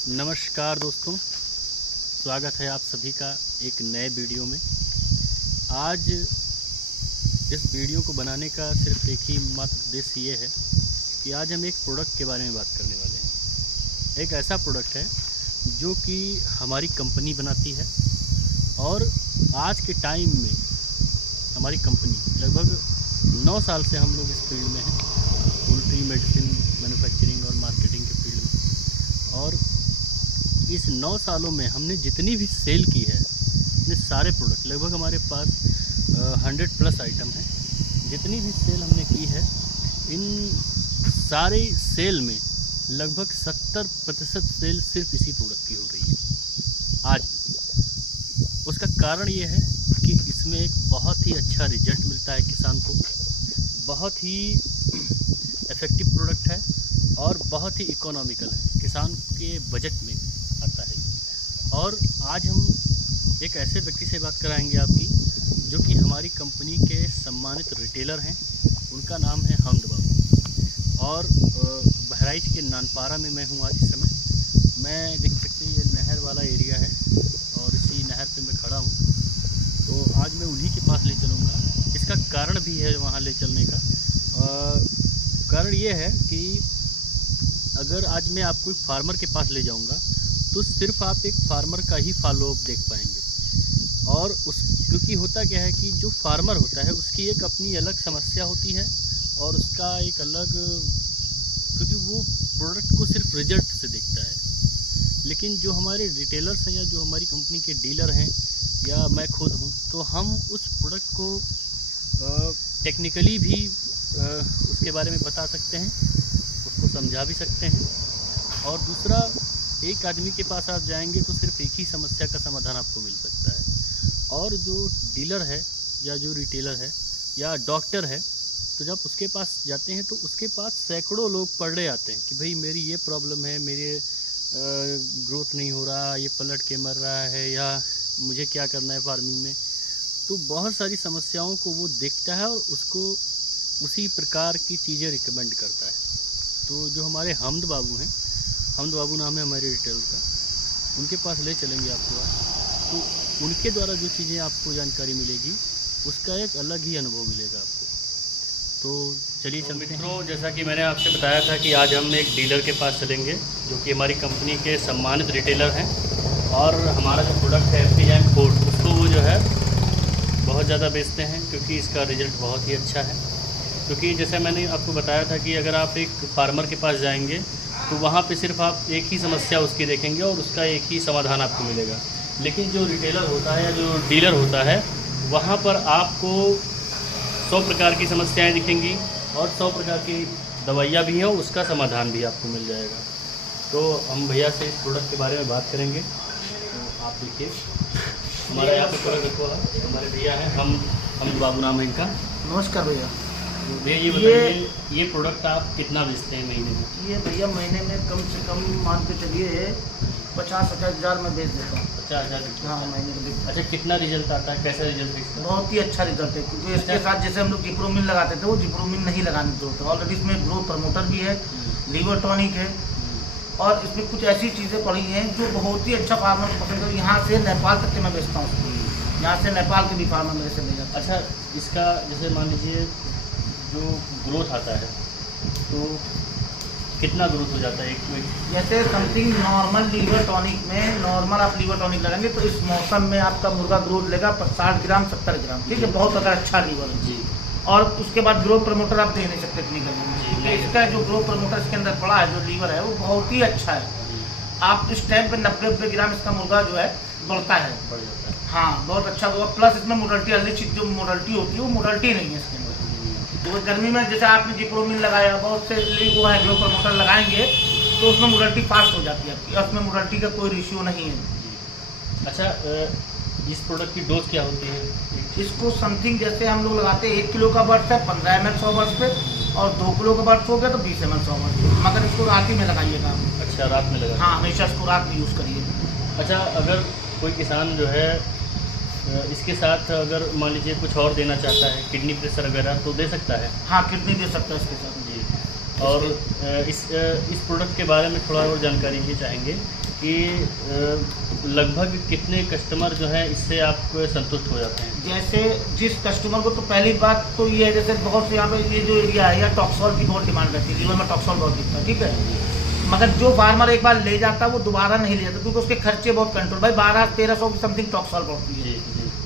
नमस्कार दोस्तों, स्वागत है आप सभी का एक नए वीडियो में। आज इस वीडियो को बनाने का सिर्फ एक ही मात्र उद्देश्य ये है कि आज हम एक प्रोडक्ट के बारे में बात करने वाले हैं। एक ऐसा प्रोडक्ट है जो कि हमारी कंपनी बनाती है और आज के टाइम में हमारी कंपनी लगभग 9 साल से हम लोग इस फील्ड में हैं, पोल्ट्री मेडिसिन मैन्युफैक्चरिंग और मार्केटिंग के फील्ड में। और इस 9 सालों में हमने जितनी भी सेल की है, इतने सारे प्रोडक्ट, लगभग हमारे पास 100+ आइटम हैं, जितनी भी सेल हमने की है, इन सारे सेल में लगभग 70% सेल सिर्फ इसी प्रोडक्ट की हो रही है आज भी। उसका कारण ये है कि इसमें एक बहुत ही अच्छा रिजल्ट मिलता है किसान को, बहुत ही इफ़ेक्टिव प्रोडक्ट है और बहुत ही इकोनॉमिकल है, किसान के बजट में आता है। और आज हम एक ऐसे व्यक्ति से बात कराएंगे आपकी, जो कि हमारी कंपनी के सम्मानित रिटेलर हैं। उनका नाम है हमद बाबू और बहराइच के नानपारा में मैं हूँ आज इस समय। मैं देख सकते हैं ये नहर वाला एरिया है और इसी नहर पे मैं खड़ा हूँ। तो आज मैं उन्हीं के पास ले चलूँगा। इसका कारण भी है वहाँ ले चलने का। कारण ये है कि अगर आज मैं आपको एक फार्मर के पास ले जाऊंगा तो सिर्फ आप एक फार्मर का ही फॉलोअप देख पाएंगे। और क्योंकि होता क्या है कि जो फार्मर होता है उसकी एक अपनी अलग समस्या होती है और उसका एक अलग, क्योंकि वो प्रोडक्ट को सिर्फ रिजल्ट से देखता है। लेकिन जो हमारे रिटेलर्स हैं या जो हमारी कंपनी के डीलर हैं या मैं खुद हूँ, तो हम उस प्रोडक्ट को टेक्निकली भी उसके बारे में बता सकते हैं, उसको समझा भी सकते हैं। और दूसरा, एक आदमी के पास आप जाएंगे तो सिर्फ एक ही समस्या का समाधान आपको मिल सकता है। और जो डीलर है या जो रिटेलर है या डॉक्टर है, तो जब उसके पास जाते हैं तो उसके पास सैकड़ों लोग पढ़े आते हैं कि भाई मेरी ये प्रॉब्लम है, मेरे ग्रोथ नहीं हो रहा, ये पलट के मर रहा है, या मुझे क्या करना है फार्मिंग में। तो बहुत सारी समस्याओं को वो देखता है और उसको उसी प्रकार की चीज़ें रिकमेंड करता है। तो जो हमारे हमद बाबू हैं, हमद बाबू नाम है हमारे रिटेलर का, उनके पास ले चलेंगे आपको आज। तो उनके द्वारा जो चीज़ें आपको जानकारी मिलेगी उसका एक अलग ही अनुभव मिलेगा आपको। तो चलिए चलते हैं। मित्रों, जैसा कि मैंने आपसे बताया था कि आज हम एक डीलर के पास चलेंगे जो कि हमारी कंपनी के सम्मानित रिटेलर हैं। और हमारा जो प्रोडक्ट है FP फोर्ट, उसको वो जो है बहुत ज़्यादा बेचते हैं क्योंकि इसका रिज़ल्ट बहुत ही अच्छा है। क्योंकि जैसे मैंने आपको बताया था कि अगर आप एक फार्मर के पास जाएंगे तो वहाँ पे सिर्फ आप एक ही समस्या उसकी देखेंगे और उसका एक ही समाधान आपको मिलेगा। लेकिन जो रिटेलर होता है या जो डीलर होता है, वहाँ पर आपको 100 प्रकार की समस्याएं दिखेंगी और 100 प्रकार की दवाइयाँ भी हैं, उसका समाधान भी आपको मिल जाएगा। तो हम भैया से इस प्रोडक्ट के बारे में बात करेंगे। तो आप देखिए, हमारा यहाँ पे प्रोडक्ट रखा है, हमारे भैया हैं, हमद बाबू नाम है इनका। नमस्कार भैया। भैया ये बताइए, ये प्रोडक्ट आप कितना बेचते हैं महीने में? ये भैया महीने में कम से कम मान के चलिए 50-50 हज़ार में बेच देता हूँ। 50,000? हाँ, महीने में बेचता हूँ। अच्छा, कितना रिजल्ट आता है, कैसा रिजल्ट है? बहुत ही अच्छा रिजल्ट है, क्योंकि इसके साथ जैसे हम लोग जिप्रोमिन लगाते थे, वो जिप्रोमिन नहीं लगाने की जरूरत है। ऑलरेडी इसमें ग्रोथ प्रमोटर भी है, लीवर टॉनिक है, और इसमें कुछ ऐसी चीज़ें पड़ी हैं जो बहुत ही अच्छा फार्मर को पसंद है। यहाँ से नेपाल तक के मैं बेचता हूँ, यहाँ से नेपाल के भी फार्मर मेरे से ले जाते हैं। अच्छा, इसका जैसे मान लीजिए जो ग्रोथ आता है तो कितना ग्रोथ हो जाता है एक में? जैसे समथिंग नॉर्मल लीवर टॉनिक में, नॉर्मल आप लीवर टॉनिक लगाएंगे तो इस मौसम में आपका मुर्गा ग्रोथ लेगा 60 ग्राम 70 ग्राम, ठीक है, बहुत अगर अच्छा लीवर है जी। और उसके बाद ग्रोथ प्रमोटर आप दे नहीं सकते इतनी गर्मी में। इसका जो ग्रोथ प्रमोटर इसके अंदर पड़ा है, जो लीवर है, वो बहुत ही अच्छा है। आप इस टाइम पे 90-90 ग्राम इसका मुर्गा जो है बढ़ता है, बढ़ जाता है। हाँ, बहुत अच्छा होगा। प्लस इसमें मोडल्टी, अलग चीज जो मोडल्टी होती है वो मोडल्टी नहीं है इसके अंदर। तो गर्मी में जैसे आपने जिप्रोमिन लगाया, बहुत से वो है ग्रोथ प्रमोटर लगाएंगे तो उसमें मोडल्टी फास्ट हो जाती है आपकी, और उसमें मोडल्टी का कोई रेशियो नहीं है। अच्छा, इस प्रोडक्ट की डोज क्या होती है? इसको समथिंग जैसे हम लोग लगाते हैं 1 किलो का बर्ड्स है 15 ml 100 बर्ड्स पे, और 2 किलो का बर्ड्स हो गया तो 20 ml 100 बर्ड्स पे। मगर इसको रात ही में लगाइएगा। अच्छा, रात में लगा? हाँ, हमेशा इसको रात में यूज़ करिए। अच्छा, अगर कोई किसान जो है इसके साथ अगर मान लीजिए कुछ और देना चाहता है, किडनी प्रेशर वगैरह, तो दे सकता है? हाँ, किडनी दे सकता है इसके साथ। जी। और इस प्रोडक्ट के बारे में थोड़ा और जानकारी ये चाहेंगे कि लगभग कितने कस्टमर जो है इससे आपको संतुष्ट हो जाते हैं? जैसे जिस कस्टमर को, तो पहली बात तो ये है, जैसे बहुत से यहाँ पे ये जो एरिया है, यहाँ टॉक्सॉल की बहुत डिमांड रहती है, लीवर में टॉक्सॉल बहुत दिखता है, ठीक है। मगर जो फार्मर एक बार ले जाता है वो दोबारा नहीं ले जाता, क्योंकि उसके खर्चे बहुत कंट्रोल, भाई 1200-1300 की समथिंग टॉक्सॉल पड़ती है।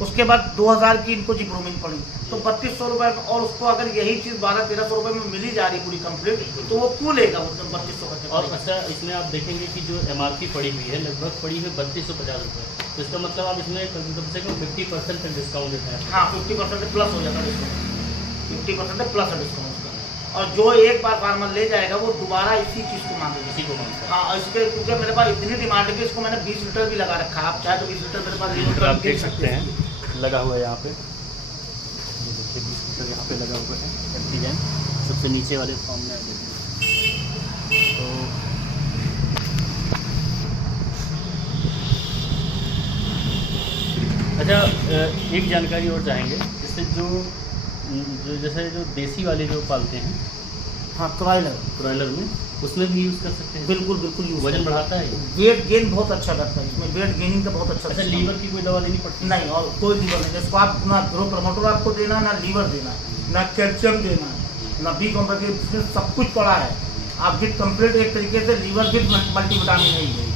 उसके बाद 2000 की इनको जिप्रोमिन पड़ी, तो 3200 रुपये, और उसको अगर यही चीज़ 1200-1300 रुपये में मिली जा रही पूरी कंप्लीट, तो वो क्यों लेगा वो 3200 का? और अच्छा, इसमें आप देखेंगे कि जो MRP पड़ी हुई है लगभग पड़ी है 3250 रुपये, तो इसका मतलब आप इसमें कम से कम 50% का डिस्काउंट देते हैं। हाँ, 50% प्लस हो जाता है डिस्काउंट, 50% प्लस है डिस्काउंट उसका। और जो एक बार फार्मर ले जाएगा वो दोबारा इसी चीज़ को मांगेगा, इसी को मांगता है। हाँ, इसके क्योंकि मेरे पास इतनी डिमांड है कि इसको मैंने 20 लीटर भी लगा रखा है। आप चाहे तो 20 लीटर मेरे पास लीटर आप देख सकते हैं लगा हुआ है यहाँ पे, ये देखिए 20 लीटर यहाँ पे लगा हुआ है डिजाइन सबसे नीचे वाले फॉर्म में देखिए। तो अच्छा, एक जानकारी और चाहेंगे, इससे जो जैसे जो देसी वाले जो पालते हैं, हाँ, क्रॉयलर में उसमें भी यूज़ कर सकते हैं? बिल्कुल बिल्कुल यूज वजन बढ़ाता है, वेट गेन बहुत अच्छा करता है, इसमें वेट गेनिंग का बहुत अच्छा। अच्छा, लीवर की कोई दवा लेनी पड़ती है? नहीं, और कोई लीवर नहीं, जिसको आप ना ग्रोथ प्रमोटर आपको देना, ना लीवर देना, ना कैल्शियम देना, ना बी कॉम्प्लेक्स, इसमें सब कुछ पड़ा है। आप भी कंप्लीट एक तरीके से लीवर भी मल्टीविटामिन नहीं है,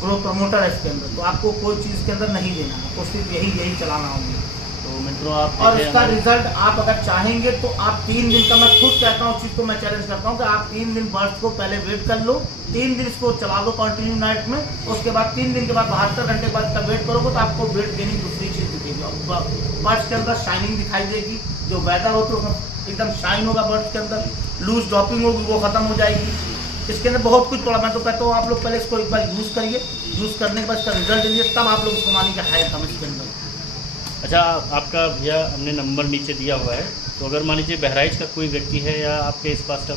ग्रोथ प्रमोटर है इसके अंदर, तो आपको कोई चीज़ के अंदर नहीं देना, आपको सिर्फ यही चलाना होगा। तो मित्रों आप, और इसका रिजल्ट आप अगर चाहेंगे तो आप 3 दिन का, मैं खुद कहता हूँ चीज़ को, मैं चैलेंज करता हूँ कि आप 3 दिन बर्ड्स को पहले वेट कर लो, 3 दिन इसको चला लो कंटिन्यू नाइट में, उसके बाद 3 दिन के बाद 72 घंटे के बाद इसका वेट करोगे तो आपको वेट गेनिंग दूसरी चीज़ दिखेगी, बर्ड्स के अंदर शाइनिंग दिखाई देगी, जो वेदर हो तो उसमें एकदम शाइन होगा, बर्ड्स के अंदर लूज ड्रॉपिंग होगी वो खत्म हो जाएगी। इसके अंदर बहुत कुछ पड़ा, मैं तो कहता हूँ आप लोग पहले इसको एक बार यूज़ करिए, यूज़ करने के बाद इसका रिजल्ट दीजिए, तब आप लोग उसको मानिए हाई कम इसके अंदर। अच्छा, आपका भैया हमने नंबर नीचे दिया हुआ है, तो अगर मान लीजिए बहराइच का कोई व्यक्ति है या आपके इस पास का